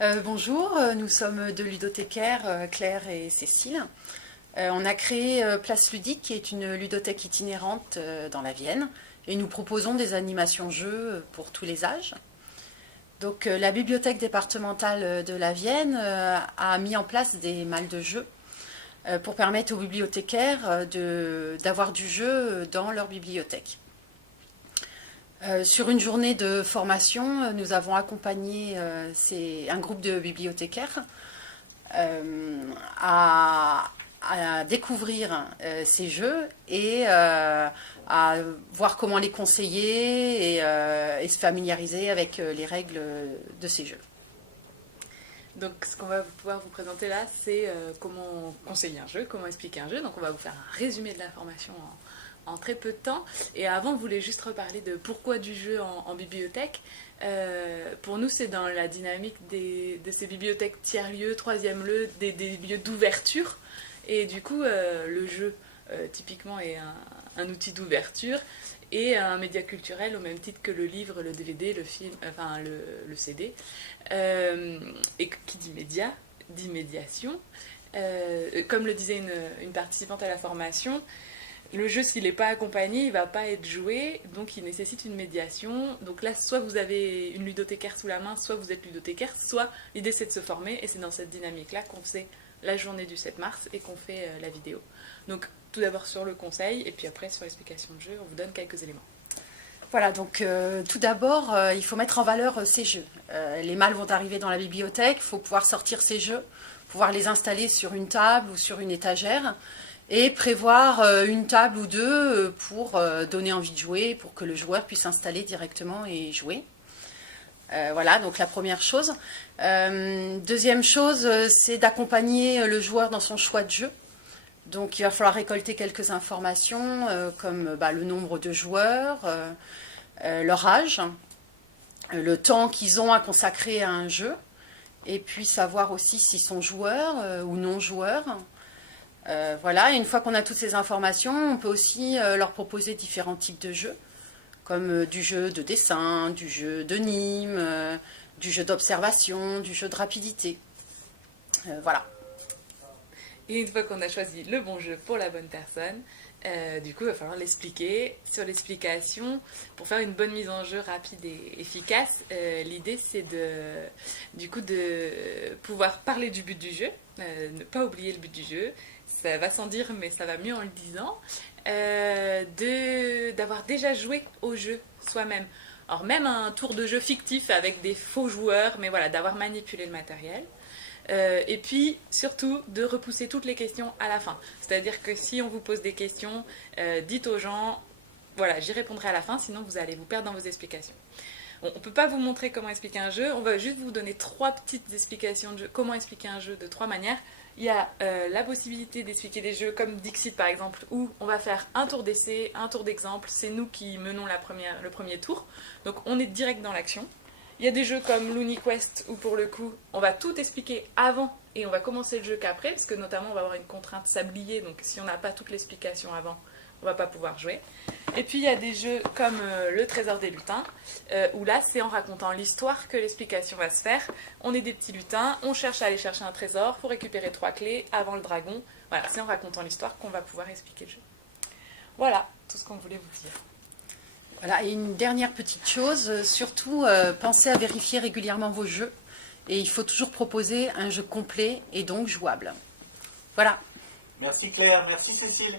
Bonjour, nous sommes deux ludothécaires, Claire et Cécile. On a créé Place Ludique, qui est une ludothèque itinérante dans la Vienne, et nous proposons des animations-jeux pour tous les âges. Donc, la bibliothèque départementale de la Vienne a mis en place des malles de jeux pour permettre aux bibliothécaires d'avoir du jeu dans leur bibliothèque. Sur une journée de formation, nous avons accompagné un groupe de bibliothécaires à découvrir ces jeux et à voir comment les conseiller et se familiariser avec les règles de ces jeux. Donc ce qu'on va pouvoir vous présenter là, c'est comment conseiller un jeu, comment expliquer un jeu. Donc on va vous faire un résumé de l'information en très peu de temps. Et avant, on voulait juste reparler de pourquoi du jeu en bibliothèque. Pour nous, c'est dans la dynamique de ces bibliothèques tiers-lieux, troisième-lieux, des lieux d'ouverture. Et du coup, le jeu, typiquement, est un outil d'ouverture et un média culturel au même titre que le livre, le DVD, le film, enfin le CD. Et qui dit média, dit médiation. Comme le disait une participante à la formation, le jeu, s'il n'est pas accompagné, il ne va pas être joué, donc il nécessite une médiation. Donc là, soit vous avez une ludothécaire sous la main, soit vous êtes ludothécaire, soit l'idée c'est de se former, et c'est dans cette dynamique-là qu'on fait la journée du 7 mars et qu'on fait la vidéo. Donc tout d'abord sur le conseil, et puis après sur l'explication de jeu, on vous donne quelques éléments. Voilà, donc tout d'abord, il faut mettre en valeur ces jeux. Les malles vont arriver dans la bibliothèque, il faut pouvoir sortir ces jeux, pouvoir les installer sur une table ou sur une étagère, et prévoir une table ou deux pour donner envie de jouer, pour que le joueur puisse s'installer directement et jouer. Voilà, donc la première chose. Deuxième chose, c'est d'accompagner le joueur dans son choix de jeu. Donc il va falloir récolter quelques informations comme le nombre de joueurs, leur âge, le temps qu'ils ont à consacrer à un jeu, et puis savoir aussi s'ils sont joueurs ou non joueurs. Voilà, et une fois qu'on a toutes ces informations, on peut aussi leur proposer différents types de jeux, comme du jeu de dessin, du jeu de Nîmes, du jeu d'observation, du jeu de rapidité. Voilà. Et une fois qu'on a choisi le bon jeu pour la bonne personne, du coup, il va falloir l'expliquer. Sur l'explication, pour faire une bonne mise en jeu rapide et efficace, l'idée c'est de pouvoir parler du but du jeu, ne pas oublier le but du jeu. Ça va sans dire, mais ça va mieux en le disant. D'avoir déjà joué au jeu soi-même. Alors même un tour de jeu fictif avec des faux joueurs, mais voilà, d'avoir manipulé le matériel. Et puis surtout de repousser toutes les questions à la fin. C'est-à-dire que si on vous pose des questions, dites aux gens, voilà, j'y répondrai à la fin, sinon vous allez vous perdre dans vos explications. On ne peut pas vous montrer comment expliquer un jeu, on va juste vous donner 3 petites explications de jeu, comment expliquer un jeu de 3 manières. Il y a la possibilité d'expliquer des jeux comme Dixit par exemple, où on va faire un tour d'essai, un tour d'exemple, c'est nous qui menons le premier tour, donc on est direct dans l'action. Il y a des jeux comme LuniQuest où pour le coup on va tout expliquer avant et on va commencer le jeu qu'après, parce que notamment on va avoir une contrainte sablier, donc si on n'a pas toute l'explication avant, on va pas pouvoir jouer. Et puis il y a des jeux comme le Trésor des lutins, où là c'est en racontant l'histoire que l'explication va se faire. On est des petits lutins, on cherche à aller chercher un trésor pour récupérer 3 clés avant le dragon. Voilà, c'est en racontant l'histoire qu'on va pouvoir expliquer le jeu. Voilà tout ce qu'on voulait vous dire. Voilà, et une dernière petite chose, surtout pensez à vérifier régulièrement vos jeux, et il faut toujours proposer un jeu complet et donc jouable. Voilà. Merci Claire, merci Cécile.